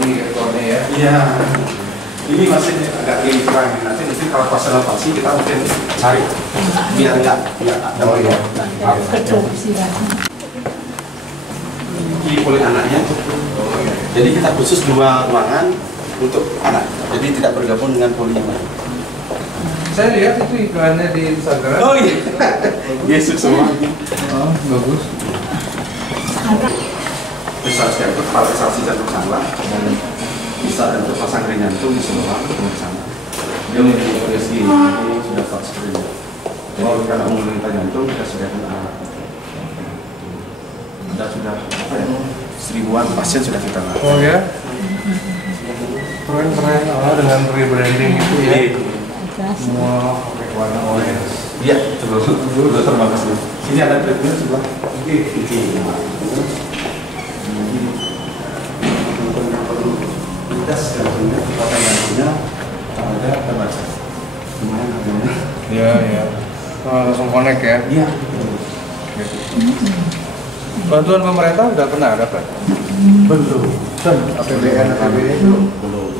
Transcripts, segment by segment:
Ini ekornya ya? Iya. Ini masih agak kurang. Nanti kalau pas renovasi kita mungkin cari biar nggak ada ya. Ini poli anaknya. Jadi kita khusus 2 ruangan untuk anak. Jadi tidak bergabung dengan poli yang lain. Saya lihat itu iklannya di Instagram. Oh iya. Yesus semua. Oh, bagus. Bisa itu kepala saksi jantung salah. Bisa untuk pasang ring jantung di sebelah sana. Dia memiliki USG ini sudah touchscreen. Jadi karena menderita jantung kita sediakan alat. Sudah apa ya? 1000-an pasien sudah kita lakukan. Oh ya? Keren. Oh, dengan rebranding itu ya. Semua pakai warna orange. Iya, betul terbatas dulu. Sini ada treadmill sebelah. Oke. Tes jantungnya, kekuatan jantungnya ada terbaca. Lumayan harganya. Iya. Langsung connect ya? Iya. Bantuan pemerintah udah pernah dapat? Belum. APBN itu? Belum.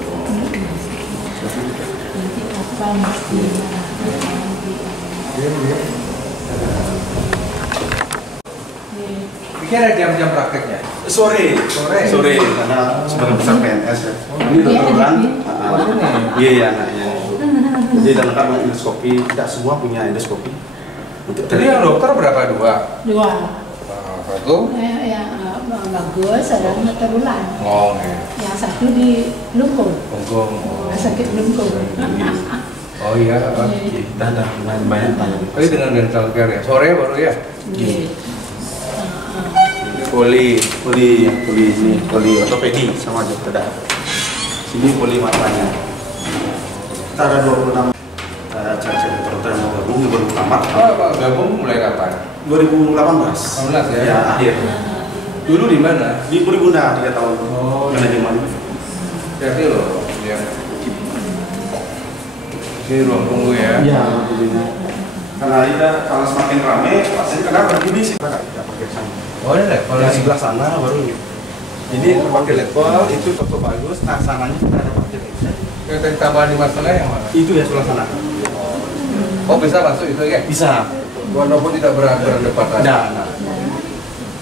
Ini ada jam-jam prakteknya? Sore, karena sebagian besar PNS ya. Ini kebetulan, iya anaknya. Jadi dan lengkap dengan endoskopi, tidak semua punya endoskopi. Jadi yang dokter berapa? 2? 2. Satu? Yang bagus ada terulan. Oh, iya. Yang satu di Lungkung. Lungkung. Sakit Lungkung. Oh iya. Dah banyak tanya. Ini dengan dental care ya? Sore baru ya? Iya. Poli ini poli ortopedi sama aja tidak. Sini poli matanya. Kita ada 26 cari dokter yang mau gabung baru tamat. Oh, gabung mulai kapan? 2018. 18 ya? Ya akhir. Dulu di mana? Di Puriguna 3 tahun. Oh, manajemen. Jadi loh, ya. Ini ruang tunggu ya? Iya, karena kita kalau semakin ramai pasien kena begini sih kita tidak pakai sana. Oh ini level Yang sebelah sana baru. Jadi pakai level itu toko bagus. Nah sananya kita ada pakai level. yang tambahan di masalah yang mana? Itu ya sebelah sana. Oh bisa masuk itu ya? Bisa. Walaupun tidak berdekatan. Nah.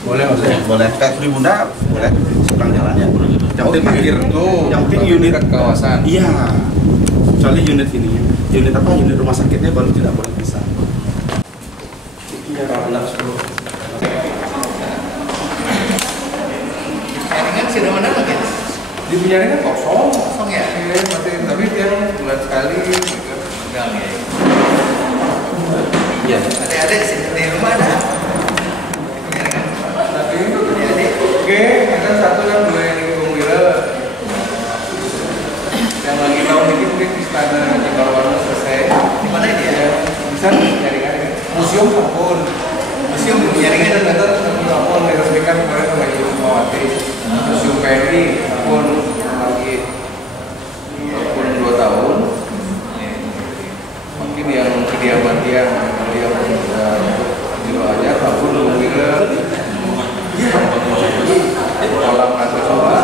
Boleh maksudnya? Boleh. Kayak Tribunda boleh seberang jalan ya. Yang penting pinggir tuh. Yang penting unit kawasan. Iya. Kecuali unit ini. Unit apa? Unit rumah sakitnya baru tidak boleh bisa. Iya, benar 10. Jaringan sudah mana lagi? Di penjaringan kosong. Kosong ya? Iya, tapi dia bulan sekali. Enggak ya. Iya. Adik-adik di rumah ada? Jaringan. Tapi itu Adik-adik. oke, kita satu dan 2 yang di Gunung Wira. Yang lagi tahun ini mungkin istana di Bawah selesai. Di mana ini ya? Bisa jaringan ya. Museum Sampun. Museum jaringan Dan dan data Sampun diresmikan kemarin oleh Ibu Mawati. Museum PNI Sampun lagi Sampun 2 tahun. Mungkin yang kediaman dia di aja Sampun Gunung Wira. Kolam nasional.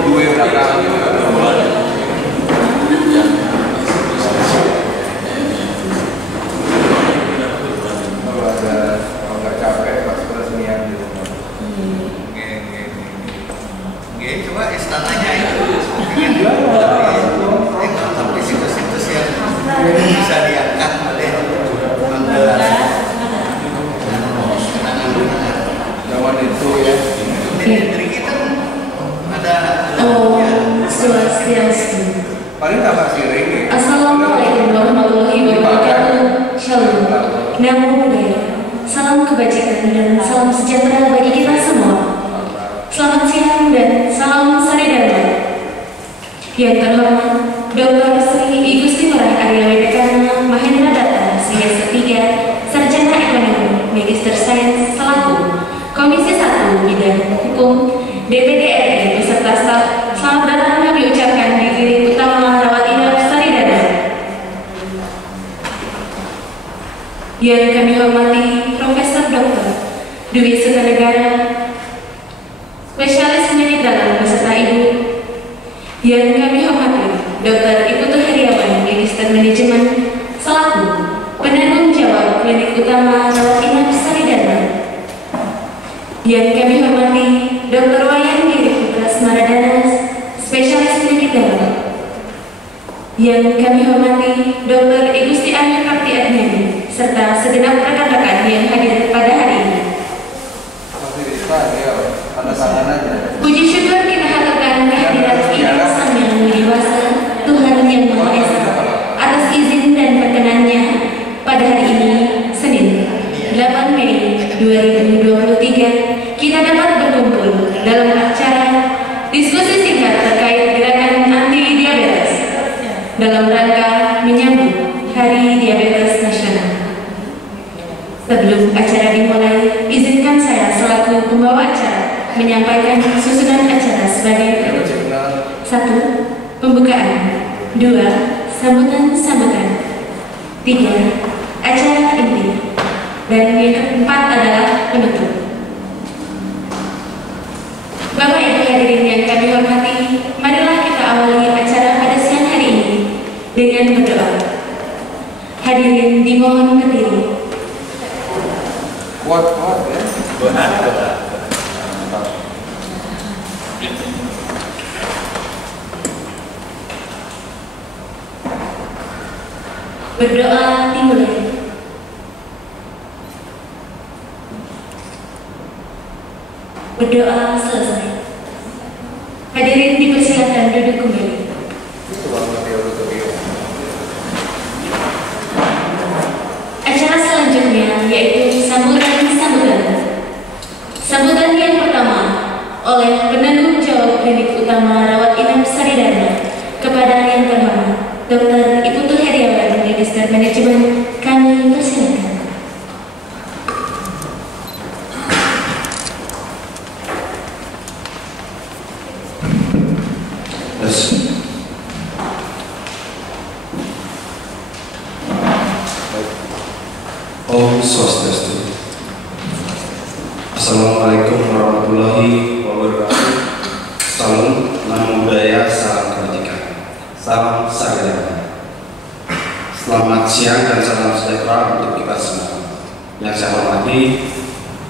Dua belakang. Kalau nggak capek pas peresmian di rumah. Oke, coba istananya itu. Tengok di situs-situs yang bisa diangkat oleh Zaman itu ya. Dari kita ada Swastiastu. Paling tambah siring. Assalamualaikum warahmatullahi wabarakatuh. Shalom. Namo Buddhaya. Salam kebajikan dan salam sejahtera bagi kita semua. Selamat siang dan salam Saridharma. Yang terhormat Dr. Sri Igusti Ngurah Arya Wedekana Mahendra Data CS 3 Sarjana Ekonomi Magister Sains selaku Komisi 1 Bidang Hukum DPD RI beserta staf. Selamat datang kami ucapkan di Klinik Utama Rawat Inap Saridharma. Yang kami hormati Profesor Dr. Dwi Sutanegara, spesialis klinik dalam Yang kami hormati Dr. Iputu Heriawan, Magister Manajemen, selaku penanggung jawab Klinik Utama Rawat Inap Saridharma. Yang kami hormati Dr. Wayan Giri Putra Smaradana, Spesialis Penyakit Dalam. Yang kami hormati Dr. Igusti Amir Prakti Adnyani, serta segenap rekan-rekan yang hadir pada hari ini. Puji syukur kita haturkan kehadirat Ibu Sang Yang Widiwasa, Tuhan Yang Maha Esa, atas izin dan perkenannya pada hari ini, Senin, 8 Mei 2023, kita dapat berkumpul dalam acara diskusi singkat terkait gerakan anti diabetes dalam rangka menyambut Hari Diabetes Nasional. Sebelum acara dimulai, izinkan saya selaku pembawa acara menyampaikan susunan acara sebagai berikut. 1. Pembukaan. 2. Sambutan-sambutan. 3. Acara inti. Dan yang keempat adalah penutup. Bapak Ibu hadirin yang kami hormati, marilah kita awali acara pada siang hari ini dengan berdoa. Hadirin dimohon berdiri. Kuat ya. Berdoa dimulai. Berdoa selesai. Hadirin dipersilakan duduk kembali. Acara selanjutnya yaitu sambutan-sambutan. Sambutan yang pertama oleh penanggung jawab Klinik Utama Rawat Inap Saridharma kepada yang terhormat Dr. Iputu Heriawan, Magister Manajemen, kami persilakan. Om Swastiastu. Assalamualaikum warahmatullahi wabarakatuh. Salam, namo buddhaya, salam kebajikan, salam sagadara. Selamat siang dan salam sejahtera untuk kita semua. Yang saya hormati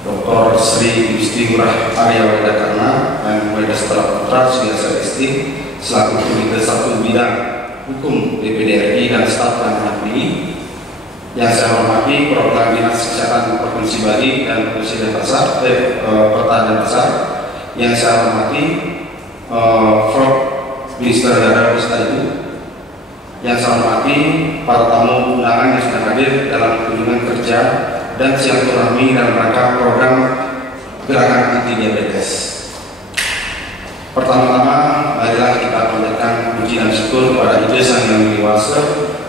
Dr. Sri Gusti Ngurah Arya Wadakarna dan Wadasetra Putra Singasa Esti selaku Komite 1 Bidang Hukum DPD RI dan staf dan ini. Yang saya hormati Perwakilan Dinas Kesehatan Provinsi Bali dan Provinsi Denpasar, Pertahanan Besar. Yang saya hormati Prof. Minister Negara Beserta Ibu. Yang saya hormati para tamu undangan yang sudah hadir dalam kunjungan kerja dan silaturahmi dalam rangka program gerakan anti diabetes. Pertama-tama, marilah kita panjatkan puji dan syukur kepada Ibu Sang Yang Widiwasa,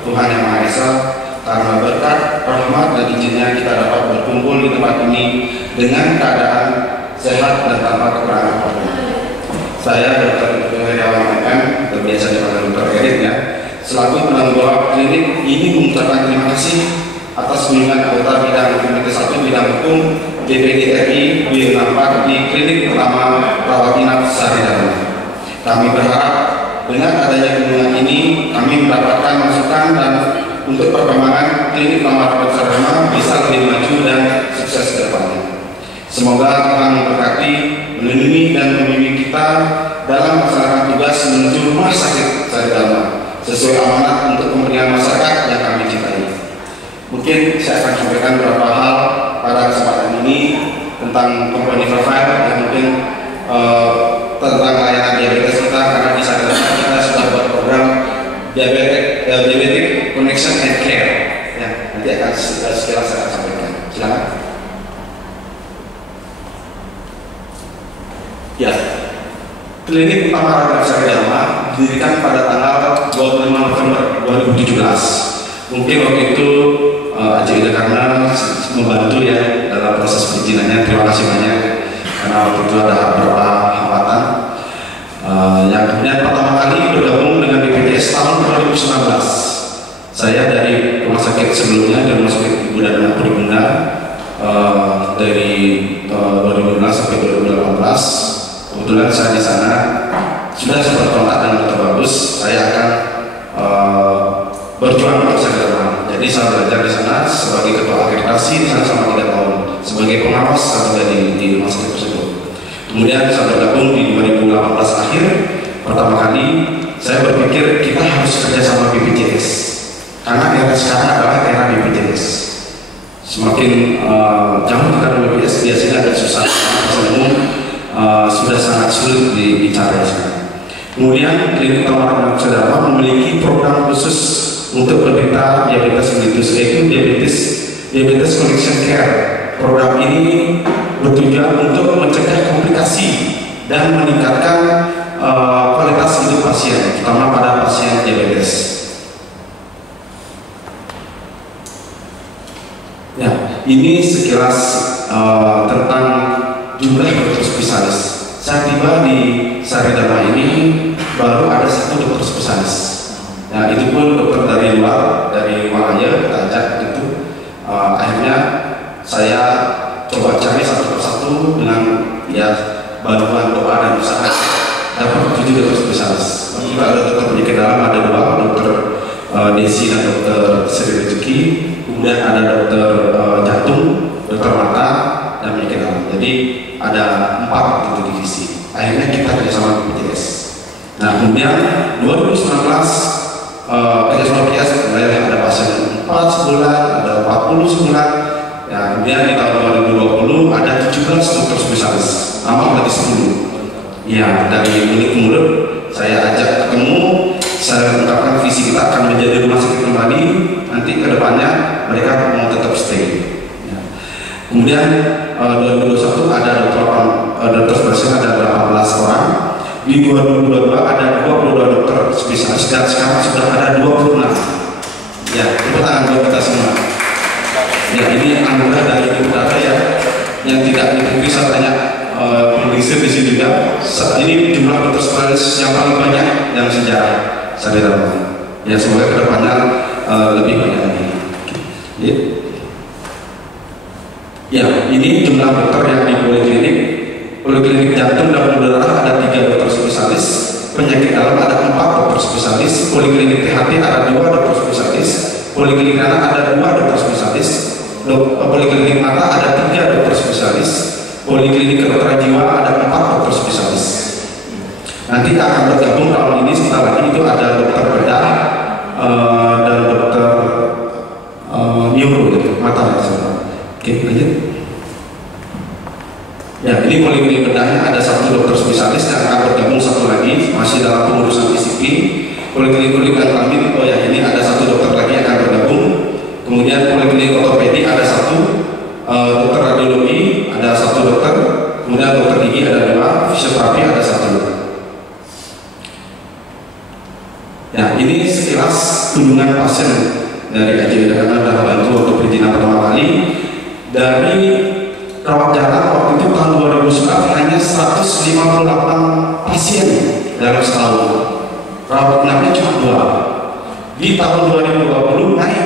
Tuhan Yang Maha Esa, karena berkat, rahmat dan izinnya kita dapat berkumpul di tempat ini dengan keadaan sehat dan tanpa kekurangan apapun. Saya Dr. Iputu Heriawan MM, terbiasa dipanggil Dr. Erit ya, selaku penanggung jawab klinik ini mengucapkan terima kasih atas kunjungan anggota bidang Komite 1 Bidang Hukum DPD RI Bintang di Klinik Utama Rawat Inap Saridharma. Kami berharap dengan adanya kunjungan ini kami mendapatkan masukan dan untuk perkembangan Klinik Utama Rawat Saridharma bisa lebih maju dan sukses ke depannya. Semoga Tuhan memberkati, melindungi dan membimbing kita dalam melaksanakan tugas menuju Rumah Sakit Saridharma sesuai amanat untuk kepentingan masyarakat yang kami cintai. Mungkin saya akan sampaikan beberapa hal pada kesempatan ini tentang company profile yang mungkin tentang layanan diabetes kita, karena di sana kita sudah buat program diabetic connection and care. Ya, nanti akan sekilas saya akan sampaikan. Silakan. Ya, Klinik Utama Rawat Saridharma didirikan pada tanggal 25 November 2017. Mungkin waktu itu Ajik karena membantu ya dalam proses perizinannya. Terima kasih banyak karena waktu itu ada beberapa hambatan. Yang kemudian pertama kali bergabung dengan BPJS tahun 2019. Saya dari rumah sakit sebelumnya, dari rumah sakit Ibu dan Anak Peribunda dari 2012 sampai 2018. Kebetulan saya di sana sudah sempat kontak dengan Dr. bisa belajar di sana sebagai ketua akreditasi di sana selama 3 tahun, sebagai pengawas juga di rumah sakit tersebut. Kemudian saya bergabung di 2018 akhir, pertama kali saya berpikir kita harus kerja sama BPJS, karena era sekarang adalah era BPJS. Semakin jauh kita dari BPJS biasanya agak susah, sudah sangat sulit dicari sekarang. Kemudian Klinik Tawaran Saudara memiliki program khusus untuk penderita diabetes mellitus, yaitu diabetes connection care. Program ini bertujuan untuk mencegah komplikasi dan meningkatkan kualitas hidup pasien, terutama pada pasien diabetes. Ya, ini sekilas tentang jumlah dokter spesialis. Saya tiba di Saridharma ini baru ada 1 dokter spesialis. Nah, itu pun dokter dari luar aja kita ajak itu. Akhirnya saya coba cari satu persatu dengan ya bantuan doa dan usaha dapat 7 dokter spesialis. Juga ada dokter penyakit dalam, ada 2, dokter Desi dan dokter Sri Rezeki. Kemudian ada dokter jantung, dokter mata dan penyakit dalam. Jadi ada 4 gitu divisi. Akhirnya kita kerjasama dengan BPJS. Nah, kemudian 2019 kerjasama BPJS ada pasien 4 sebulan, ada 40 sebulan. Ya, kemudian di tahun 2020 ada 17 dokter spesialis, tambah lagi 10. Ya, dari mulut ke mulut saya ajak ketemu, saya ungkapkan visi kita akan menjadi rumah sakit kembali. Nanti ke depannya mereka mau tetap stay. Ya. Kemudian 2021 ada dokter spesialis ada 18 orang. Di 2022 ada 22 dokter spesialis dan sekarang sudah ada 26. Ya, tepuk tangan buat kita semua. Ya, ini anugerah dari Ibu Dara ya, yang tidak bisa banyak mengisi di sini juga. Ini jumlah dokter spesialis yang paling banyak dalam sejarah Saridharma. Ya, semoga kedepannya lebih banyak lagi. Ya. Ya, ini jumlah dokter yang di poliklinik. Poliklinik jantung dan pembuluh darah ada 3 dokter spesialis, penyakit dalam ada 4 dokter spesialis, poliklinik THT ada 2 dokter spesialis, poliklinik anak ada 2 dokter spesialis, poliklinik mata ada 3 dokter spesialis, poliklinik kedokteran jiwa ada 4 dokter spesialis. Nanti akan bergabung tahun ini sebentar lagi itu ada dokter bedah dan dokter neuro gitu, mata ya. Oke, lanjut. Ya, ini poliklinik bedahnya ada 1 dokter spesialis yang akan bergabung 1 lagi, masih dalam pengurusan PCP. Poliklinik kelamin, oh ya, ini ada 1 dokter lagi yang akan bergabung. Kemudian poliklinik ortopedi ada 1, dokter radiologi ada 1 dokter, kemudian dokter gigi ada 2, fisioterapi ada 1. Ya, ini sekilas kunjungan pasien dari AJW karena sudah bantu untuk perizinan pertama kali. Dari rawat jalan waktu itu tahun 2009 hanya 158 pasien dalam setahun. Rawat inapnya cuma 2. Di tahun 2020 naik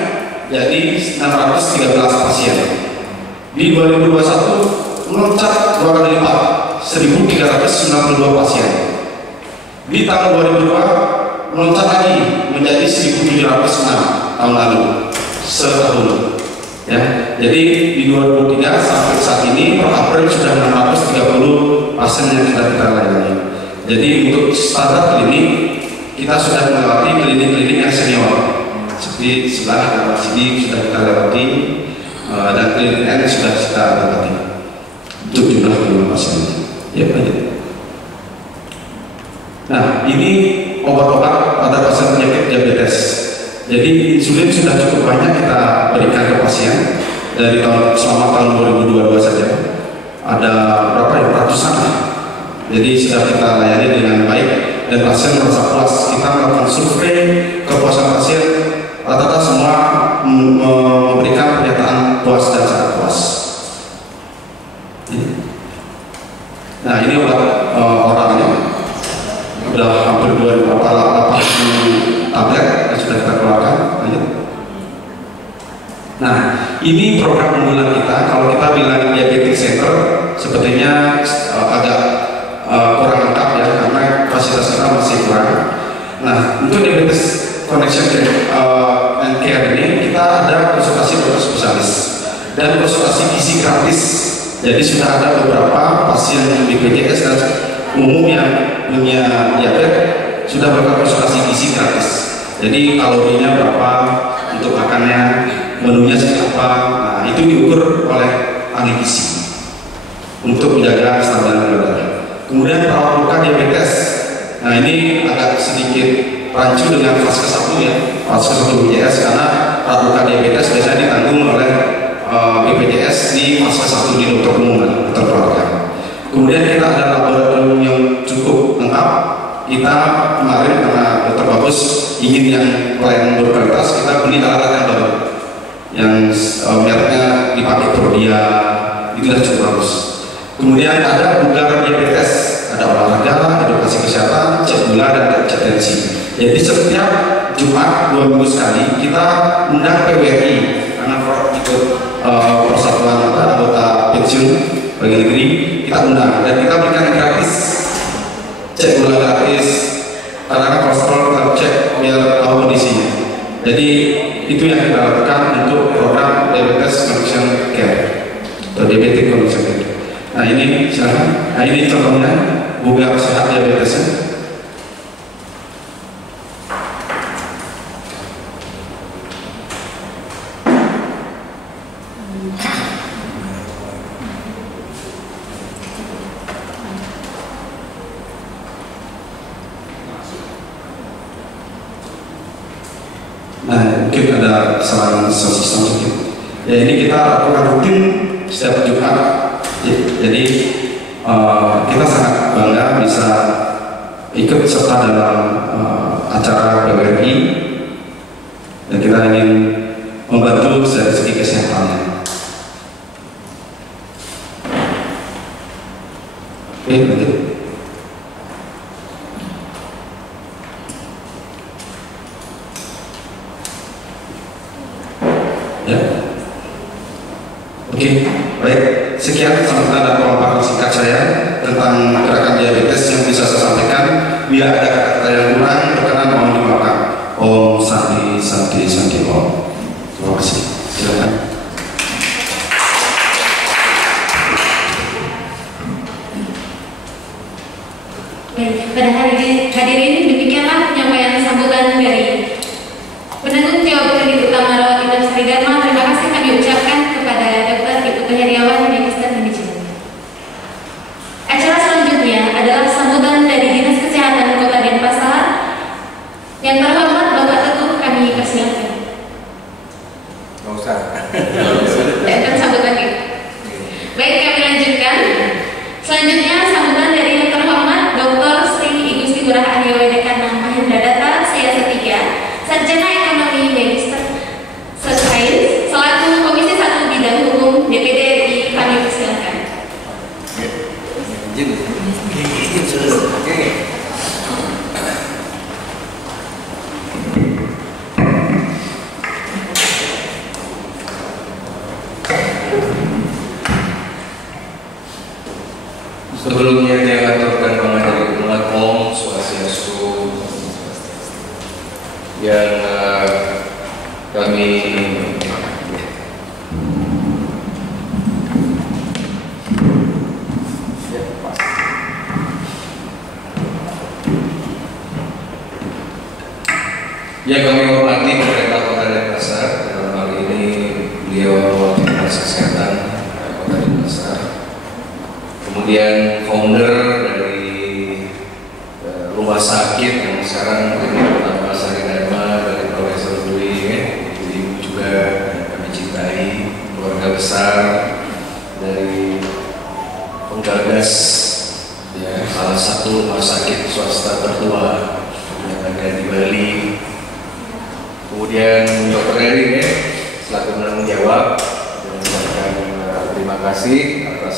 jadi 613 pasien. Di 2021 meloncat 2 kali lipat, 1.392 pasien. Di tahun 2002 meloncat lagi menjadi 1.706 tahun lalu, setahun. Ya, jadi di 2003 sampai saat ini per April sudah 630 pasien yang sudah kita layani. Jadi untuk standar klinik kita sudah melewati klinik-klinik yang senior seperti sebelah sini sudah kita lewati dan klinik lain sudah kita lewati untuk jumlah pasien. Ya, lanjut. Nah, ini obat-obat pada pasien penyakit diabetes. Jadi insulin sudah cukup banyak kita berikan ke pasien dari selama tahun 2022 saja. Ada berapa ya, ratusan lah. Jadi sudah kita layani dengan baik dan pasien merasa puas. Kita melakukan survei kepuasan pasien, rata-rata semua memberikan pernyataan puas dan sangat puas. Nah, ini obat orangnya udah hampir 80 tablet yang sudah kita keluarkan. Lanjut. Nah, ini program unggulan kita. Kalau kita bilang diabetes center, sepertinya agak kurang lengkap ya, karena fasilitas kita masih kurang. Nah, untuk diabetes connection and care ini kita ada konsultasi dokter spesialis dan konsultasi gizi gratis. Jadi sudah ada beberapa pasien BPJS dan umum yang punya diabetes sudah melakukan konsultasi gizi gratis. Jadi kalorinya berapa untuk makannya, menunya seperti apa. Nah, itu diukur oleh ahli gizi untuk menjaga standar gula darah. Kemudian perawat luka diabetes. Nah, ini agak sedikit rancu dengan fase 1 ya, fase 1 BPJS, karena perawat luka diabetes biasanya ditanggung oleh BPJS di fase 1 di dokter umum dan dokter keluarga. Kemudian kita ada laboratorium yang cukup lengkap. Kita kemarin karena dokter Bagus ingin yang pelayanan berkualitas, kita beli alat yang baru yang mereknya dipakai Prodia, itu sudah cukup bagus. Kemudian ada bugar diabetes, ada olahraga, edukasi kesehatan, cek gula dan cek tensi. Jadi setiap Jumat 2 minggu sekali kita undang PWRI karena ikut persatuan anggota pensiun bagi negeri, kita undang dan kita berikan gratis cek gula gratis karena kolesterol kita cek biar tahu kondisinya. Jadi itu yang kita lakukan untuk program diabetes condition care atau diabetic condition care. Nah ini misalnya, nah ini contohnya bugar sehat diabetesnya. Nah, mungkin ada kesalahan sistem sedikit. Ya, ini kita lakukan rutin setiap Jumat. Jadi kita sangat bangga bisa ikut serta dalam acara PWRI dan kita ingin membantu dari segi kesehatannya. Oke, lanjut. Ya, oke, baik. Sekian sambutan dan pemaparan singkat saya tentang gerakan diabetes yang bisa saya sampaikan. Bila ada kata-kata yang kurang, berkenan mohon dimaafkan. Om Santi Santi Santi Om. Terima kasih. Silakan. Baik, pada hadirin demikianlah penyampaian sambutan dari penanggung jawab Klinik Utama Rawat Inap Sari Dharma. Terima kasih kami ucapkan kepada Dr. Ibu Heriawan Magister Manajemen. Acara selanjutnya adalah sambutan dari Dinas Kesehatan Kota Denpasar. Yang terhormat Bapak Teguh, kami persilakan. Nggak usah. Dan sambutan itu. Baik, kami lanjutkan. Selanjutnya sambutan dari yang terhormat Dr. Sri Igusti Ngurah Arya Wedekana Mahendra Data, Sia Ketiga, Sarjana Ekonomi Magister Sains, selaku Komisi 1 Bidang Hukum DPD RI, kami persilakan. Sebelumnya yang aturkan menghadiri umat Om Swastiastu yang kami hormati pemerintah Kota Denpasar, dalam hal ini beliau Dinas Kesehatan Kota Denpasar. Kemudian founder dari rumah sakit yang sekarang Klinik Utama Sari Dharma dari Profesor Dwi, jadi ibu juga kami cintai, keluarga besar dari penggagas ya, salah satu rumah sakit swasta tertua yang ada di Bali. Kemudian Dr. Eri selaku penanggung jawab mengucapkan terima kasih atas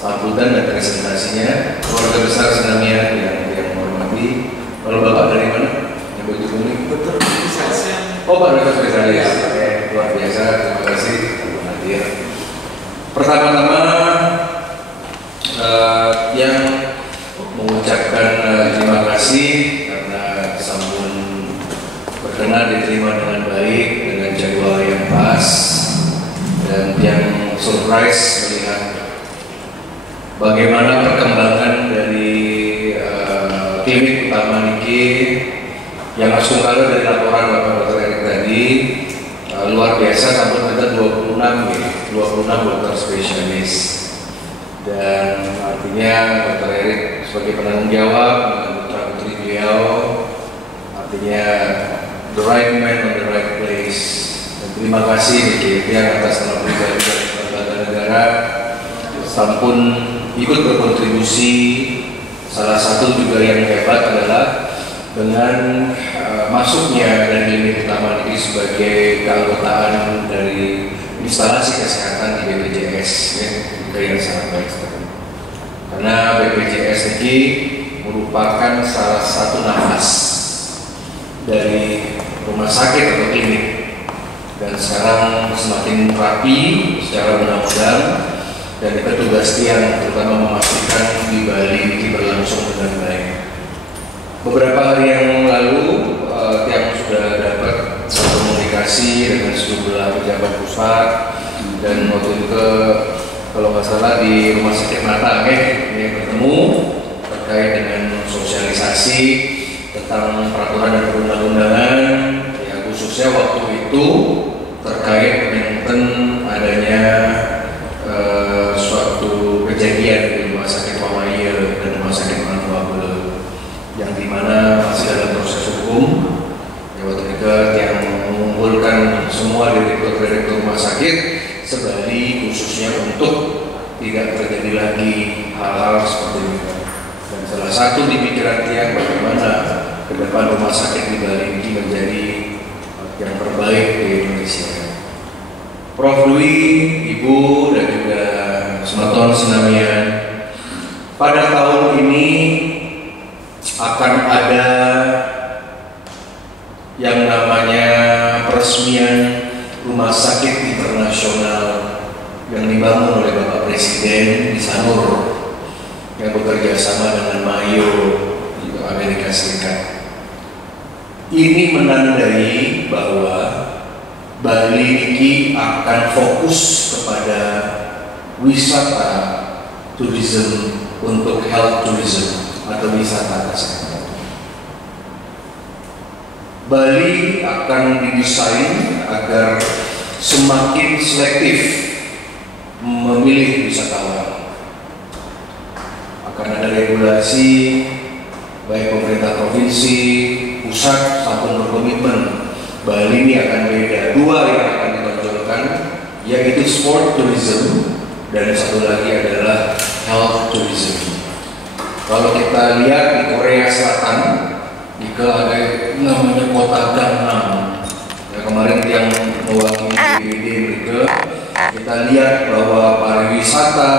sambutan dan presentasinya. Keluarga besar Senamia yang menghormati. Kalau Bapak dari mana? Yang begitu ini? Dokter spesialis. Oh, Pak Dokter spesialis. Luar biasa. Terima kasih. Hadir. Pertama-tama yang mengucapkan terima kasih karena sambun berkenan diterima dengan baik dengan jadwal yang surprise melihat bagaimana perkembangan dari klinik utama Niki yang asungkara dari laporan Bapak Dr. Erik tadi luar biasa, sampai ada 26 dokter spesialis, dan artinya Dr. Erik sebagai penanggung jawab dengan putra putri beliau, artinya the right man on the right place. Dan terima kasih Niki yang atas nama pribadi dan lembaga negara sampun ikut berkontribusi. Salah satu juga yang hebat adalah dengan masuknya dari klinik utama ini sebagai keanggotaan dari instalasi kesehatan di BPJS, ya, itu yang sangat baik sekali. Karena BPJS ini merupakan salah satu nafas dari rumah sakit atau klinik, dan sekarang semakin rapi secara undang-undang, dan petugas yang terutama memastikan di Bali ini berlangsung dengan baik. Beberapa hari yang lalu yang sudah dapat komunikasi dengan sejumlah pejabat pusat, dan waktu itu kalau nggak salah di Rumah Sakit Mata ini bertemu terkait dengan sosialisasi tentang peraturan dan perundang-undangan, ya khususnya waktu itu terkait dengan adanya suatu kejadian di Rumah Sakit Wamaya dan Rumah Sakit Mantuabele, yang dimana masih dalam proses hukum. Ya, waktu itu yang mengumpulkan semua direktur-direktur rumah sakit sebali khususnya untuk tidak terjadi lagi hal-hal seperti itu. Dan salah satu di pikiran tiang bagaimana ke depan rumah sakit di Bali ini menjadi yang terbaik di Indonesia. Prof. Dwi, Ibu, dan juga Semeton Senamian, pada tahun ini akan ada yang namanya peresmian rumah sakit internasional yang dibangun oleh Bapak Presiden di Sanur yang bekerja sama dengan Mayo di Amerika Serikat. Ini menandai bahwa Bali ini akan fokus kepada wisata tourism untuk health tourism atau wisata kesehatan. Bali akan didesain agar semakin selektif memilih wisatawan. Akan ada regulasi baik pemerintah provinsi, pusat sampun berkomitmen Bali ini akan beda. Dua yang akan ditonjolkan yaitu sport tourism dan satu lagi adalah health tourism. Kalau kita lihat di Korea Selatan, jika ada namanya kota Gangnam, ya, kemarin yang mewakili BBD mereka, kita lihat bahwa pariwisata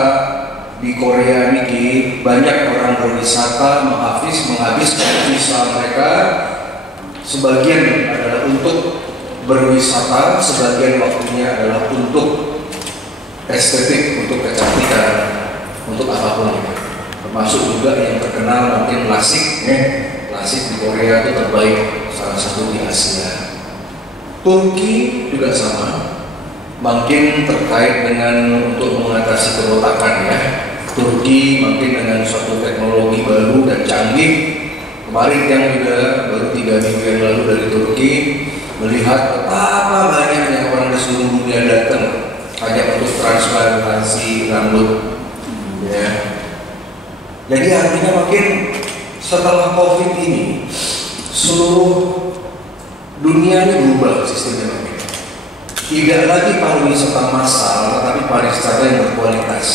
di Korea ini banyak orang berwisata menghabiskan visa mereka, sebagian adalah untuk berwisata, sebagian waktunya adalah untuk estetik, untuk kecantikan, untuk apapun itu. Termasuk juga yang terkenal mungkin lasik, lasik di Korea itu terbaik, salah satu di Asia. Turki juga sama, mungkin terkait dengan untuk mengatasi kerotakan ya. Turki mungkin dengan suatu teknologi baru dan canggih. Kemarin yang juga baru 3 minggu yang lalu dari Turki melihat betapa banyaknya orang di seluruh dunia datang hanya untuk transplantasi rambut, ya. Jadi artinya mungkin setelah COVID ini seluruh dunia ini berubah sistemnya mungkin. Tidak lagi pariwisata massal, tetapi pariwisata yang berkualitas.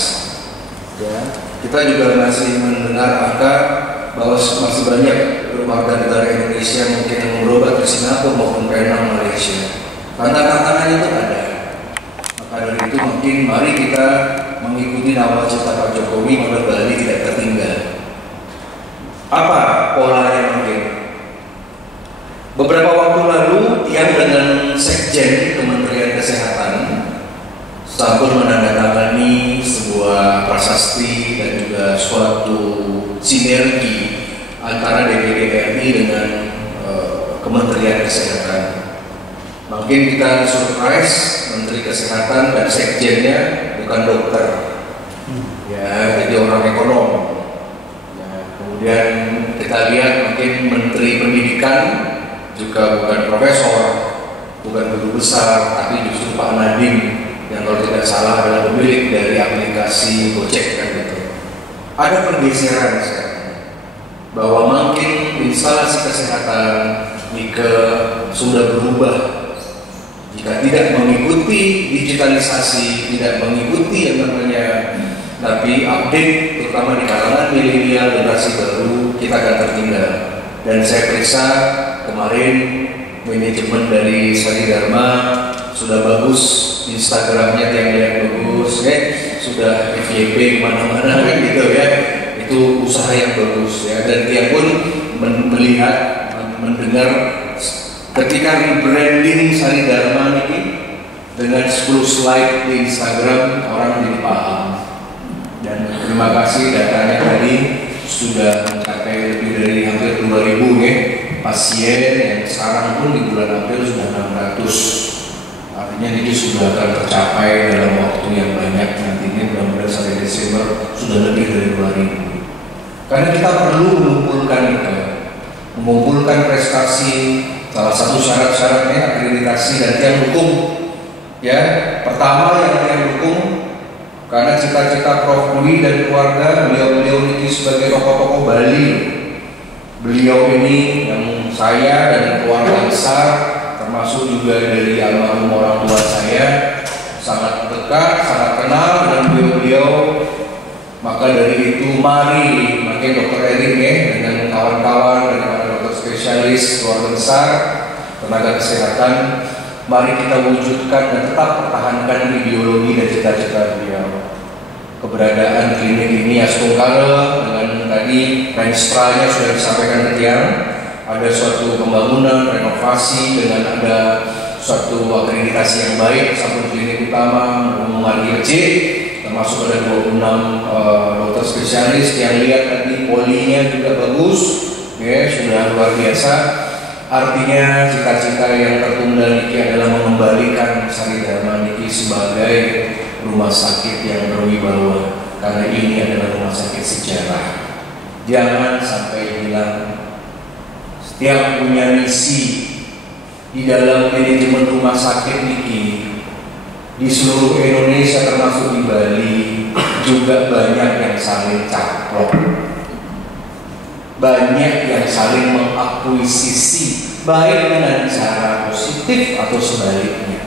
Ya, kita juga masih mendengar angka bahwa masih banyak warga negara Indonesia mungkin yang berobat ke Singapura maupun Penang, Malaysia. Tantangan itu ada. Maka dari itu mungkin mari kita mengikuti nawacita Pak Jokowi agar Bali tidak tertinggal. Apa polanya mungkin? Beberapa waktu lalu yang dengan Sekjen Kementerian Kesehatan sampun menandatangani sebuah prasasti dan juga suatu sinergi antara DPD RI dengan Kementerian Kesehatan. Mungkin kita surprise Menteri Kesehatan dan Sekjennya bukan dokter. Ya, jadi orang ekonom. Ya, kemudian kita lihat mungkin Menteri Pendidikan juga bukan profesor, bukan guru besar, tapi justru Pak Nadiem yang kalau tidak salah adalah pemilik dari aplikasi Gojek kan gitu. Ada pergeseran sekarang bahwa makin instalasi kesehatan sudah berubah. Jika tidak mengikuti digitalisasi, tidak mengikuti yang namanya tapi update, terutama di kalangan milenial generasi baru, kita akan tertinggal. Dan saya periksa kemarin manajemen dari Sari Dharma sudah bagus, Instagramnya yang lihat bagus, sudah FYP kemana-mana kan gitu ya. Itu usaha yang bagus ya. Dan dia pun melihat, mendengar ketika rebranding Sari Dharma ini dengan 10 slide di Instagram, orang jadi paham. Dan terima kasih datanya tadi sudah mencapai lebih dari hampir 2.000 ya pasien yang sekarang pun di bulan April sudah 600. Artinya ini sudah akan tercapai dalam waktu yang banyak nantinya, mudah-mudahan sampai Desember sudah lebih dari 2.000. Karena kita perlu mengumpulkan prestasi. Salah satu syarat-syaratnya akreditasi dan tiang hukum. Ya, pertama yang tiang hukum, karena cita-cita Prof. Dwi dan keluarga, beliau ini sebagai tokoh-tokoh Bali. Beliau ini yang saya dan keluarga besar, termasuk juga dari almarhum orang tua saya, sangat dekat, sangat kenal dengan beliau. Maka dari itu mari, makanya Dr. Erin ya, dengan kawan-kawan dan dokter spesialis keluarga besar tenaga kesehatan, mari kita wujudkan dan tetap pertahankan ideologi dan cita-cita beliau. Keberadaan klinik ini Astungkala dengan tadi registranya sudah disampaikan ke tiang, ada suatu pembangunan, renovasi dengan ada suatu akreditasi yang baik, satu klinik utama, rumah kecil, termasuk ada 26 dokter spesialis yang lihat tadi polinya juga bagus, ya sudah luar biasa. Artinya cita-cita yang tertunda niki adalah mengembalikan Sari Dharma niki sebagai rumah sakit yang berwibawa, karena ini adalah rumah sakit sejarah. Jangan sampai hilang. Setiap punya misi di dalam manajemen rumah sakit niki di seluruh Indonesia termasuk di Bali juga banyak yang saling caplok, banyak yang saling mengakuisisi baik dengan cara positif atau sebaliknya.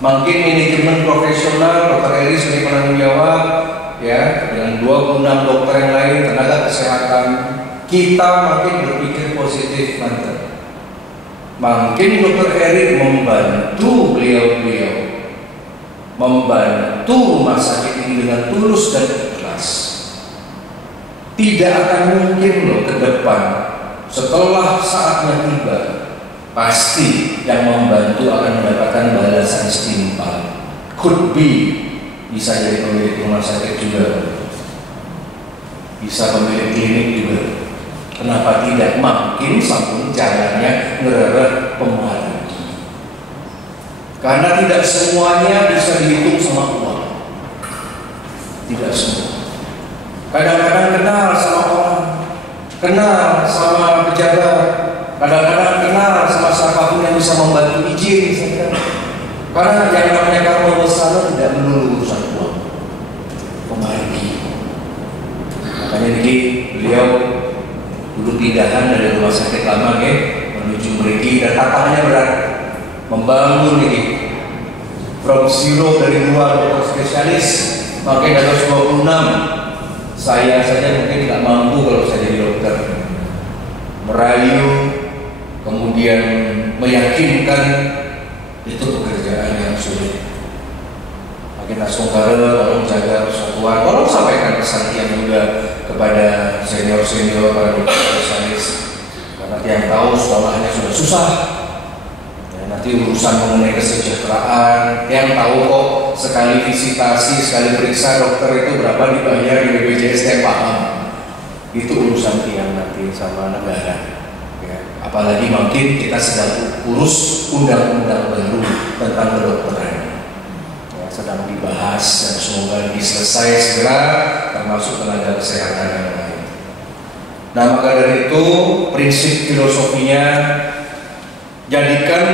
Makin manajemen profesional, Dr. Eri sebagai penanggung jawab ya dengan 26 dokter yang lain tenaga kesehatan, kita makin berpikir positif mantan. Makin Dr. Eri membantu beliau-beliau, membantu rumah sakit ini dengan tulus dan ikhlas. Tidak akan mungkin loh ke depan setelah saatnya tiba, pasti yang membantu akan mendapatkan balasan setimpal. Could be, bisa jadi pemilik rumah sakit juga, bisa pemilik klinik juga. Kenapa tidak? Makin sampun jalannya ngerereh pembaharuan. Karena tidak semuanya bisa dihitung sama uang. Tidak semua. Kadang-kadang kenal sama orang, kenal sama pejabat, kadang-kadang kenal sama siapapun yang bisa membantu izin misalkan. Karena yang namanya karma besar tidak melulu urusan uang. Pemargi. Makanya jadi beliau dulu pindahan dari rumah sakit lama menuju Meriki, dan tantangannya berat membangun ini from zero dari luar dokter spesialis. Makanya ada 26. Saya saja mungkin tidak mampu kalau saya jadi dokter merayu, kemudian meyakinkan, itu pekerjaan yang sulit. Makin Astungkala tolong jaga persatuan, tolong sampaikan pesan yang juga kepada senior-senior para dokter spesialis, karena yang tahu sekolahnya sudah susah. Nanti urusan mengenai kesejahteraan, yang tahu kok sekali visitasi, sekali periksa dokter itu berapa dibayar di BPJS, yang paham. Itu urusan tiang nanti sama negara. Ya, apalagi mungkin kita sedang urus undang-undang baru tentang kedokteran. Ya, sedang dibahas dan semoga selesai segera, termasuk tenaga kesehatan yang lain. Nah, maka dari itu prinsip filosofinya, jadikan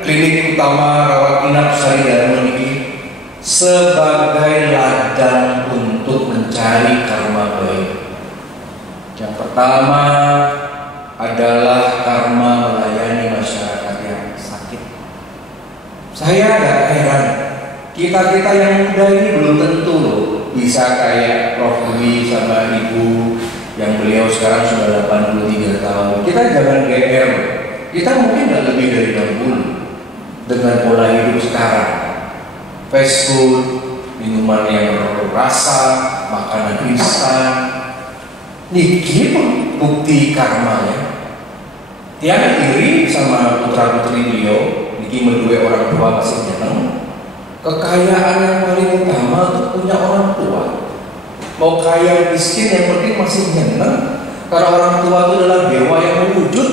klinik utama rawat inap Sari Dharma ini sebagai ladang untuk mencari karma baik. Yang pertama adalah karma melayani masyarakat yang sakit. Saya agak heran, kita yang muda ini belum tentu loh bisa kayak Prof. Dwi sama Ibu yang beliau sekarang sudah 83 tahun. Kita jangan GR, kita mungkin nggak lebih dari 60 dengan pola hidup sekarang. Fast food, minuman yang berrasa, makanan instan. Niki bukti karmanya. Tiang iri sama putra putri beliau, niki berdua orang tua masih nyeneng. Kekayaan yang paling utama itu punya orang tua. Mau kaya miskin yang penting masih nyeneng. Karena orang tua itu adalah dewa yang mewujud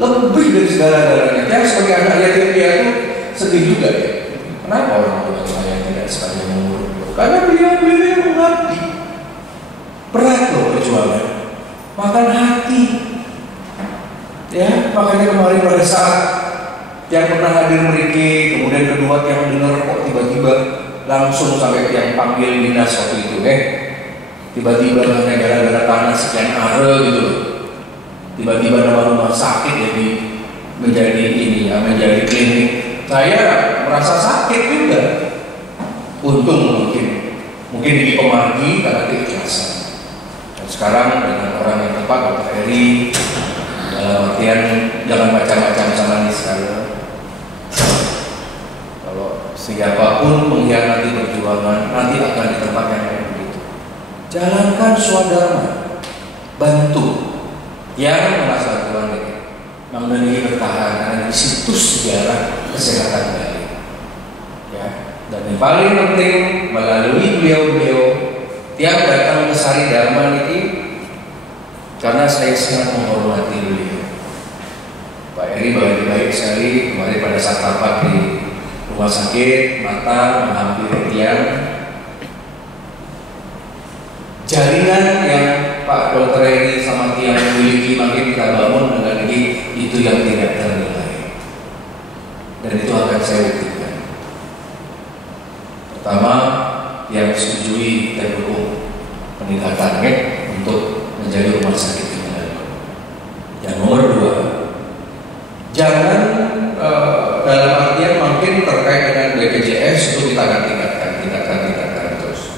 lebih dari segala-galanya. Tiang sebagai anak yatim piatu sedih juga ya. Kenapa orang tua saya tidak sekali mengurus? Karena beliau yang mengabdi. Berat loh perjuangan. Makan hati. Ya, makanya kemarin pada saat yang pernah hadir mereka, kemudian kedua yang dengar kok tiba-tiba langsung sampai yang panggil dinas waktu itu, tiba-tiba hanya gara-gara tanah sekian are gitu, tiba-tiba nama rumah sakit jadi menjadi ini, menjadi klinik. Saya merasa sakit juga. Untung mungkin di pemargi karena keikhlasan. Dan sekarang dengan orang yang tepat, Dr. Eri, dalam artian jangan macam-macam sama nih sekarang. Kalau siapapun mengkhianati perjuangan, nanti akan di tempat yang kayak begitu. Jalankan swadharma, bantu yang merasa kurang ini. Namun ini bertahan karena di situ sejarah kesehatan balik. Ya, dan yang paling penting melalui beliau-beliau tiap datang ke Sari Dharma ini, karena saya sangat menghormati beliau. Pak Eri baik-baik sekali kemarin pada saat rapat di rumah sakit mata menghampiri tiang. Jaringan yang Pak Dr. Eri sama tiang memiliki makin kita bangun dengan ini, itu yang tidak ternilai. Dan itu akan saya buktikan. Pertama, yang setujui dan dukung peningkatannya untuk menjadi rumah sakit kriminal. Yang nomor dua, jangan dalam artian mungkin terkait dengan BPJS itu kita akan tingkatkan terus.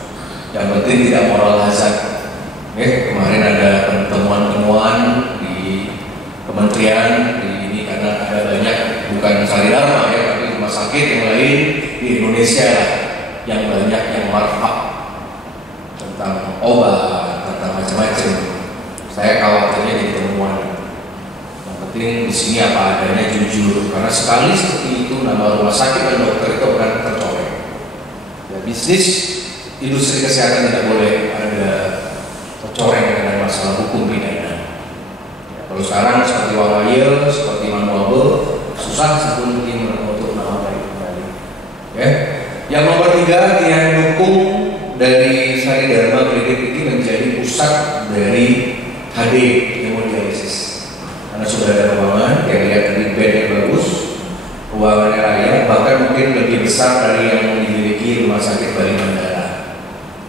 Yang penting tidak moral hazard. Kemarin ada pertemuan di kementerian ini karena ada banyak bukan Sari Dharma ya, tapi rumah sakit yang lain di Indonesia lah, yang banyak yang markup tentang obat, tentang macam-macam. Saya khawatirnya di temuan. Yang penting di sini apa adanya jujur, karena sekali seperti itu nama rumah sakit dan dokter itu akan tercoreng. Ya, bisnis industri kesehatan tidak boleh ada tercoreng dengan masalah hukum pidana. Ya, kalau sekarang seperti Wawayel, seperti Manuabe, susah sebelum mungkin untuk nama baik kembali. Ya. Yang nomor tiga, yang dukung dari Sari Dharma Klinik ini menjadi pusat dari HD hemodialisis. Karena sudah ada ruangan, yang lihat tadi bed yang bagus, ruangannya layak, bahkan mungkin lebih besar dari yang dimiliki Rumah Sakit Bali Mandara.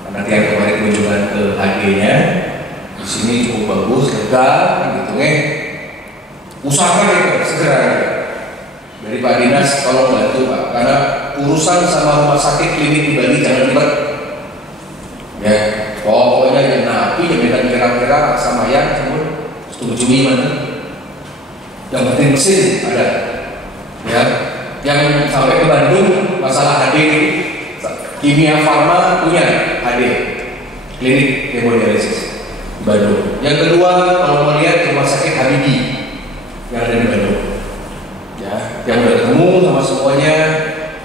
Karena tiap kemarin kunjungan ke HD-nya, di sini cukup bagus, lega, gitu usahakan itu segera. Dari Pak Dinas tolong bantu Pak, karena urusan sama rumah sakit klinik di Bali jangan ribet. Ya, pokoknya yang napi yang beda kira-kira sama yang semua setuju mana. Yang penting mesin ada. Ya, yang sampai ke Bandung masalah HD Kimia Farma punya HD klinik hemodialisis di Bandung. Yang kedua kalau melihat rumah sakit Habibie yang ada di Bandung. Yang udah ketemu sama semuanya,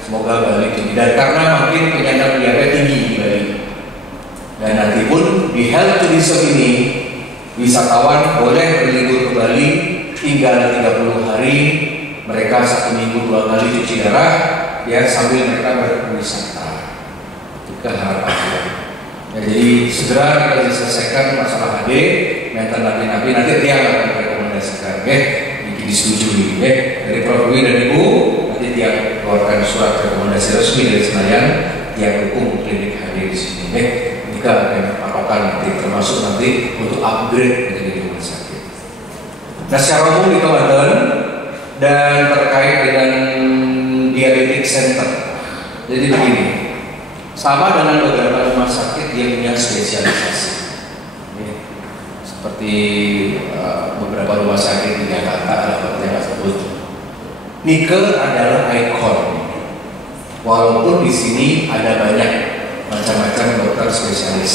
semoga balik tinggi. Dan karena makin penyandang diabetes tinggi di Bali, dan nanti pun di health tourism ini wisatawan boleh berlibur ke Bali tinggal 30 hari, mereka 1 minggu 2 kali cuci darah, ya sambil mereka berwisata. Itu harapannya. Ya, jadi segera kita diselesaikan masalah HD, mental napi-napi, nanti dia akan merekomendasikan, disetujui, dari Prof. Dwi dan Ibu, nanti dia keluarkan surat rekomendasi resmi dari Senayan, dia dukung klinik HD di sini, jika ada patokan nanti, termasuk nanti untuk upgrade menjadi rumah sakit. Nah, secara umum itu teman-teman, dan terkait dengan diabetes center, jadi begini. Sama dengan beberapa rumah sakit yang punya spesialisasi, seperti beberapa rumah sakit di Jakarta, yang tersebut. Nike adalah ikon, walaupun di sini ada banyak macam-macam dokter spesialis.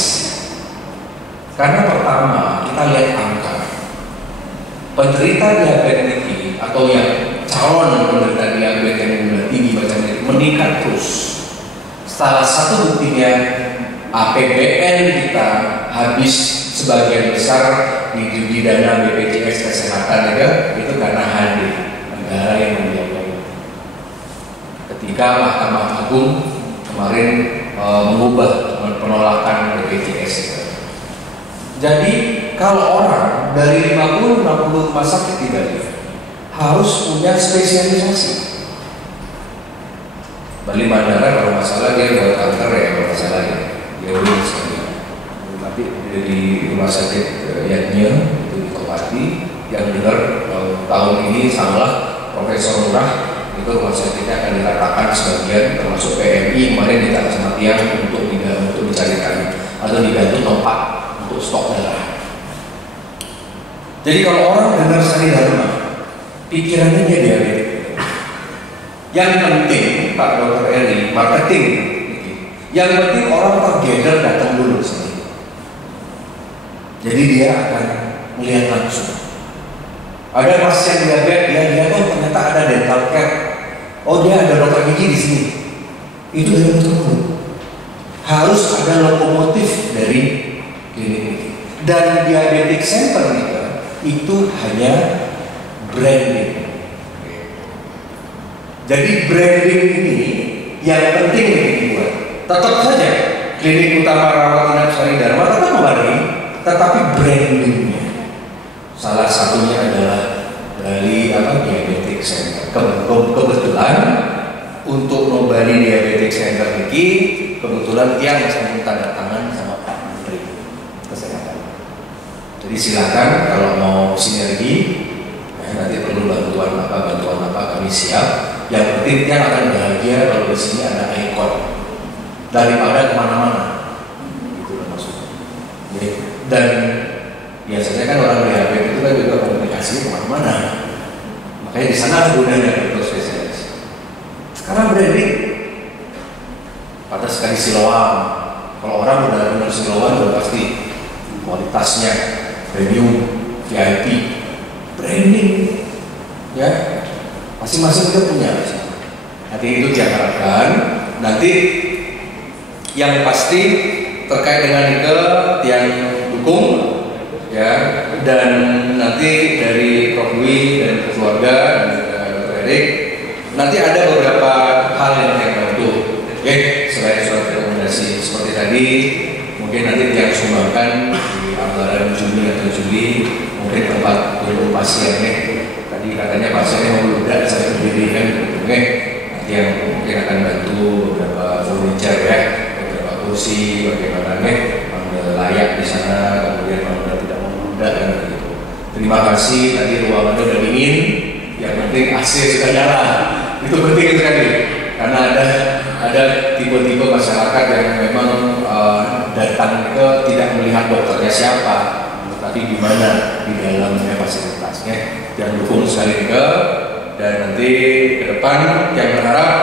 Karena pertama kita lihat angka penderita diabetes ini atau yang calon penderita diabetes yang gula tinggi macam ini meningkat terus. Salah satu buktinya APBN kita habis sebagian besar di dana BPJS Kesehatan itu karena hadir negara yang membiayai. Ketika Mahkamah Agung kemarin mengubah penolakan BPJS itu. Jadi kalau orang dari 50-60 rumah sakit tidak harus punya spesialisasi. Bali Bandara kalau masalah dia buat kanker ya kalau masalah ya dia urus tapi di rumah sakit Yatnya itu di Topati yang dengar tahun ini salah Profesor Murah itu rumah sakitnya akan diratakan sebagian termasuk PMI kemarin ditanya sama tiang untuk dicarikan atau dibantu tempat untuk stok darah. Jadi kalau orang dengar Sari Dharma pikirannya dia diabetes. Yang penting Pak Dr. Eri, marketing. Yang penting orang tergeder datang dulu sini. Jadi dia akan melihat langsung. Ada pasien diabetes, dia ternyata ada dental care. Oh dia ada dokter gigi di sini. Itu yang betul. Harus ada lokomotif dari klinik. Dan diabetes center itu hanya branding. Jadi branding ini yang penting dibuat. Tetap saja klinik utama rawat inap Sari Dharma tetap memberi, tetapi brandingnya salah satunya adalah Bali Diabetes Center. Kebetulan untuk Bali Diabetes Center ini kebetulan tiang saya tanda tangan sama Pak Menteri Kesehatan. Jadi silakan kalau mau sinergi nanti perlu bantuan apa kami siap. Yang penting dia akan bahagia kalau di sini ada ikon daripada kemana-mana. Itu maksudnya. Dan biasanya kan orang diabetes itu kan juga komunikasinya kemana-mana. Makanya di sana gunanya dokter spesialis. Sekarang branding, pada sekali Siloam. Kalau orang benar-benar Siloam sudah pasti kualitasnya premium, VIP, branding, ya. Masing-masing kita punya. Nanti itu diharapkan. Nanti yang pasti terkait dengan itu yang dukung, ya. Dan nanti dari Prof. Dwi dan keluarga dan Dr. Erik, nanti ada beberapa hal yang bantu. Selain surat rekomendasi seperti tadi, mungkin nanti yang sumbangkan di anggaran Juni atau Juli, mungkin tempat untuk pasien Tadi katanya pasiennya mau ludah saya sendiri kan nanti yang mungkin akan bantu beberapa furniture beberapa kursi bagaimana layak di sana, kemudian kalau tidak mau ludah kan begitu. Terima kasih, tadi ruangannya udah dingin, yang penting AC sudah nyala, itu penting sekali karena ada tipe-tipe masyarakat yang memang datang ke tidak melihat dokternya siapa, tapi di mana di dalamnya fasilitasnya. Yang dukung sekali dan nanti ke depan yang berharap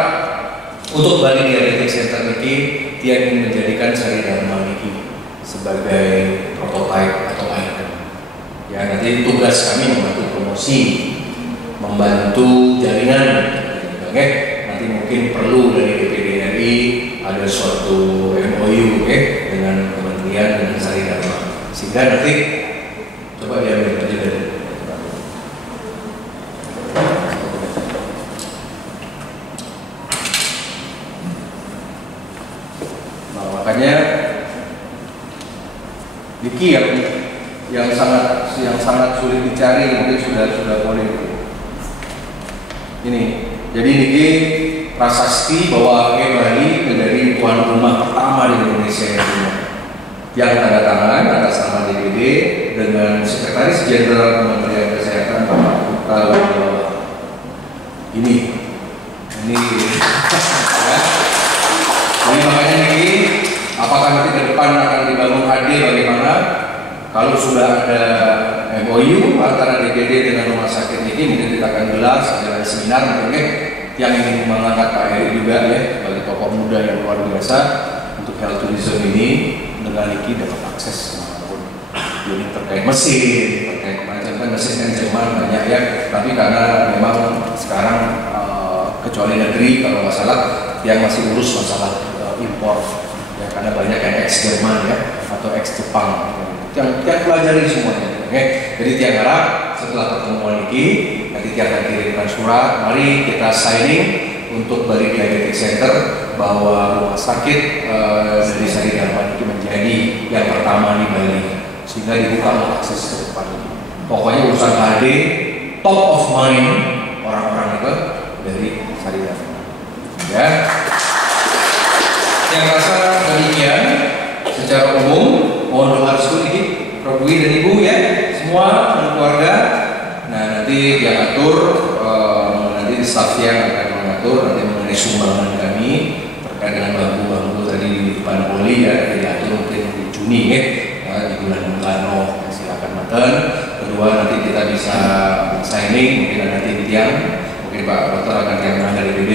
untuk Bali Diabetes Center ini dia ingin menjadikan Sari Dharma ini sebagai prototipe atau icon. Ya nanti tugas kami membantu promosi, membantu jaringan. Nanti mungkin perlu dari DPD RI ada suatu MOU dengan kementerian dengan Sari Dharma sehingga nanti coba diambil aja dari Niki yang sangat sulit dicari, mungkin sudah boleh. Ini, jadi Niki prasasti bahwa Bali menjadi tuan rumah pertama di Indonesia yang tanda tangan atas nama DPD dengan Sekretaris Jenderal Kementerian Kesehatan Bapak Putra Wibawa. Ini ya. Jadi makanya ini, apakah nanti ke depan akan dibangun AD bagaimana? Kalau sudah ada MOU antara DPD dengan rumah sakit ini, mungkin kita akan gelar secara seminar mungkin yang ingin mengangkat Pak Heri juga ya sebagai tokoh muda yang luar biasa untuk health tourism ini, dengan Niki dapat akses kemanapun. Jadi terkait mesin, terkait macam mesin yang Jerman banyak ya, tapi karena memang sekarang kecuali negeri kalau nggak salah yang masih urus masalah impor ya, karena banyak yang ex Jerman ya atau ex Jepang yang pelajari semuanya. Jadi tiang harap setelah pertemuan ini nanti Tiang akan kirimkan surat, mari kita signing untuk Bali Diabetes Center bahwa rumah sakit dari Sari Dharma ini menjadi yang pertama di Bali, sehingga dibuka akses ke depan ini. Pokoknya urusan HD top of mind orang-orang itu dari Sari Dharma. Ya. Yang rasa demikian secara umum, mohon doa restu ini Prof. Dwi dan Ibu ya, semua dan keluarga. Nah nanti dia atur, nanti staff yang akan mengatur nanti mengenai sumbangan kami terkait dengan bangku-bangku tadi di depan poli ya, diatur mungkin di Juni ya, di bulan Mulano. Silakan makan. Kedua nanti kita bisa signing, mungkin ada tim Tiang, mungkin Pak Dokter akan yang dari BD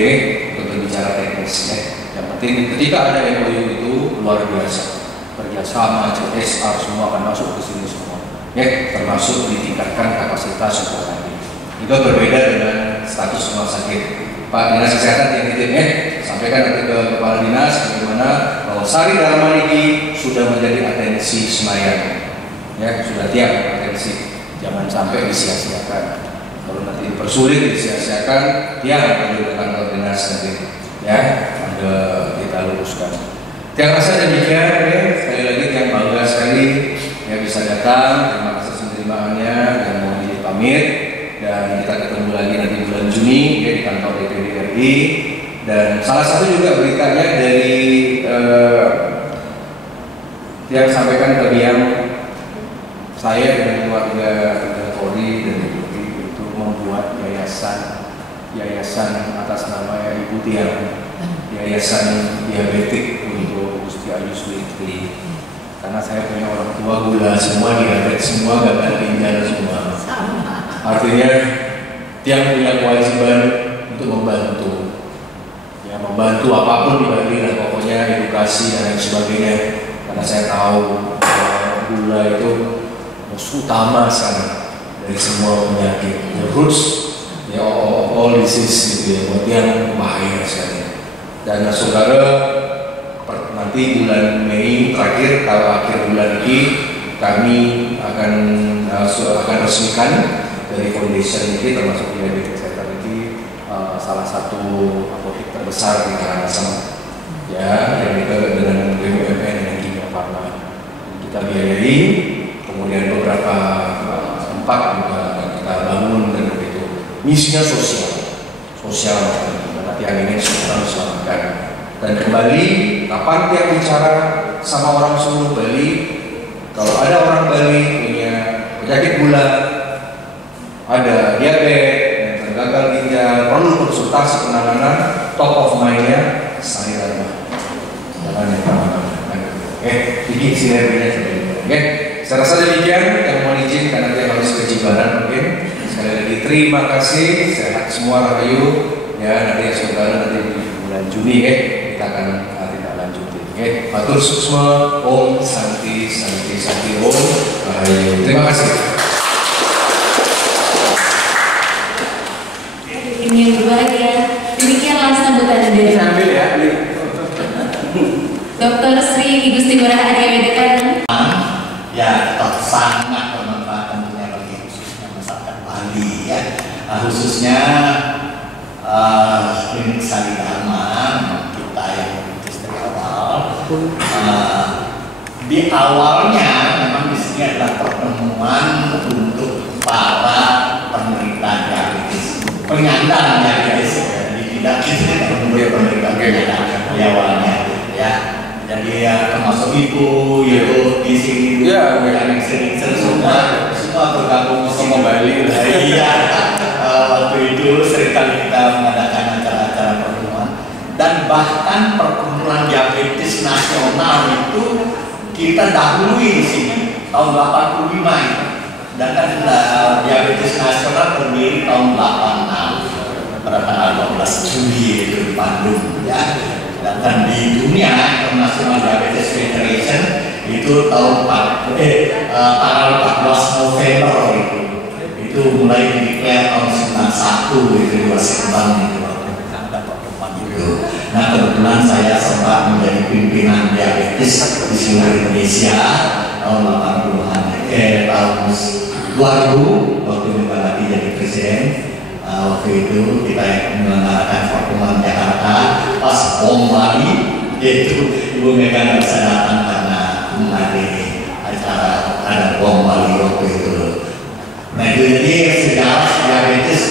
untuk berbicara teknis ya. Yang penting ketika ada MOU itu luar biasa. Kerjasama, CSR semua akan masuk ke sini semua, ya, termasuk ditingkatkan kapasitas rumah sakit. Itu berbeda dengan status rumah sakit. Pak Dinas Kesehatan yang titip ya, sampaikan nanti ke Kepala Dinas bagaimana bahwa Sari Dharma ini sudah menjadi atensi Senayan, ya, sudah tiap atensi, jangan sampai disia-siakan. Kalau nanti dipersulit, disia-siakan, dia akan ke kantor dinas nanti, ya, Anda kita luruskan. Yang rasa demikian ya, sekali lagi yang bangga sekali ya bisa datang, terima kasih penerimaannya dan mohon izin pamit, dan kita ketemu lagi nanti bulan Juni ya di kantor DPD RI. Dan salah satu juga beritanya dari yang sampaikan ke yang saya dan keluarga Polri dan DPD itu membuat yayasan atas nama Ibu Tiang, yayasan diabetik untuk Gusti Ayu Switri. Karena saya punya orang tua gula semua, diabetes semua, gagal ginjal semua. Artinya Tiang punya kewajiban untuk membantu, ya membantu apapun di Bali lah, pokoknya edukasi dan lain sebagainya. Karena saya tahu gula itu musuh utama sana dari semua penyakit, the roots ya all disease gitu ya, buat yang bahaya sekali. Dan saudara nanti bulan Mei terakhir atau akhir bulan ini kami akan resmikan dari foundation ini, termasuk Diabetes Center ini salah satu apotek terbesar di Karangasem ya, yang kita dengan BUMN dan Kimia Farma kita biayai, kemudian beberapa tempat juga kita bangun dan begitu. Misinya sosial nanti yang ini sudah diselamatkan. Dan kembali kapan Tiang bicara sama orang seluruh Bali, kalau ada orang Bali punya penyakit gula, ada diabetes, gagal ginjal, perlu konsultasi penanganan, top of mind-nya Sari Dharma. Jangan yang pertama. Ini sinerginya seperti itu. Saya rasa demikian. Yang mohon izin karena dia harus ke Jimbaran mungkin. Sekali lagi terima kasih, sehat semua rahayu. Ya nanti saudara nanti di bulan Juni kita akan tindak lanjuti. Matur suksma, Om Santi Santi Santi Om Rahayu. Terima kasih. Ini yang berbahagia, demikianlah sambutan dari Ambil ya. Dr. Sri Igusti Ngurah Adi Wedekana. Ya, tetap sangat bermanfaat tentunya bagi khususnya masyarakat Bali ya. Khususnya klinik Sari Dharma kita yang merintis dari awal. Di awalnya memang ini adalah pertemuan untuk para penderita diabetes, penyandang diabetes. Jadi tidak penderita penyandang awalnya ya. Jadi ya termasuk ibu di sini ya, yang sering semua bergabung sama Bali. Iya, waktu itu seringkali kita mengadakan acara-acara pertemuan dan bahkan perkumpulan diabetes nasional itu kita dahului di sini tahun 85 itu. Dan kan diabetes nasional berdiri tahun 86 pada tanggal 12 Juli itu di Bandung ya. Dan di dunia International Diabetes Federation itu tahun tanggal 14 November itu mulai dideklar tahun 91 itu di Washington itu ada pertemuan itu. Nah kebetulan saya sempat menjadi pimpinan diabetes di seluruh Indonesia tahun 80-an tahun 2000 waktu Megawati jadi presiden. Waktu itu kita menyelenggarakan pertemuan Jakarta pas Bom Bali, yaitu Ibu Mega nggak bisa datang karena menghadiri acara ada Bom Bali waktu itu. Nah itu jadi sejarah diabetes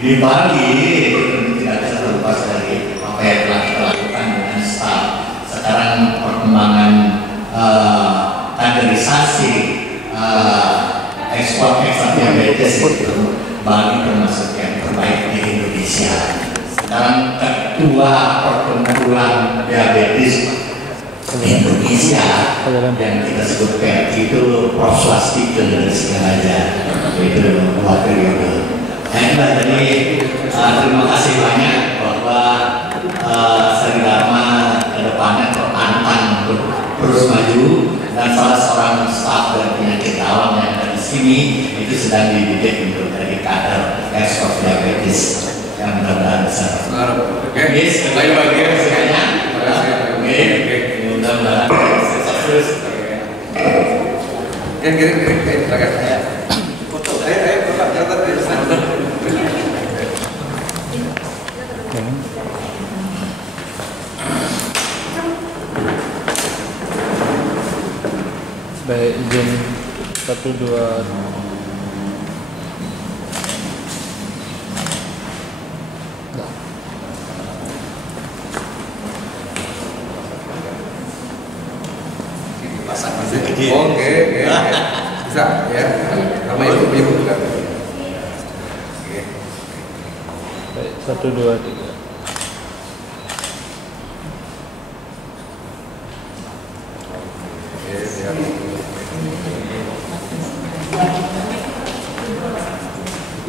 di Bali itu tidak bisa terlepas dari apa yang telah kita lakukan dengan staf. Sekarang perkembangan kaderisasi ekspor diabetes itu Bali termasuk yang terbaik di Indonesia. Sekarang ketua perkumpulan diabetes Indonesia yang kita sebut PRT itu Prof. Swastika Sengaja itu 2 periode. Nah jadi terima kasih banyak bahwa Sri Dharma ke depannya tertantang untuk terus maju dan salah seorang staf dan penyakit awam yang ada di sini itu sedang dididik untuk dari kader ekspor diabetes yang mudah-mudahan besar. Oke, sekali lagi semuanya. Oke, mudah-mudahan sukses. Kira-kira foto. Ayo Bapak catat di sana. Baik, izin 1 2 Oke, bisa ya. Sama ibu juga. Baik, 1 2 3.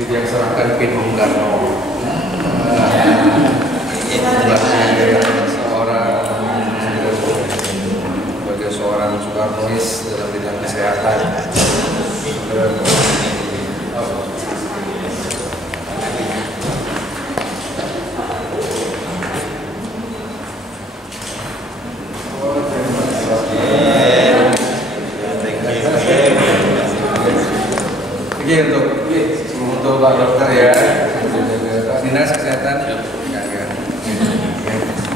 Jadi yang serahkan Pin Bung Karno. Sebagai seorang Soekarnois dalam bidang kesehatan.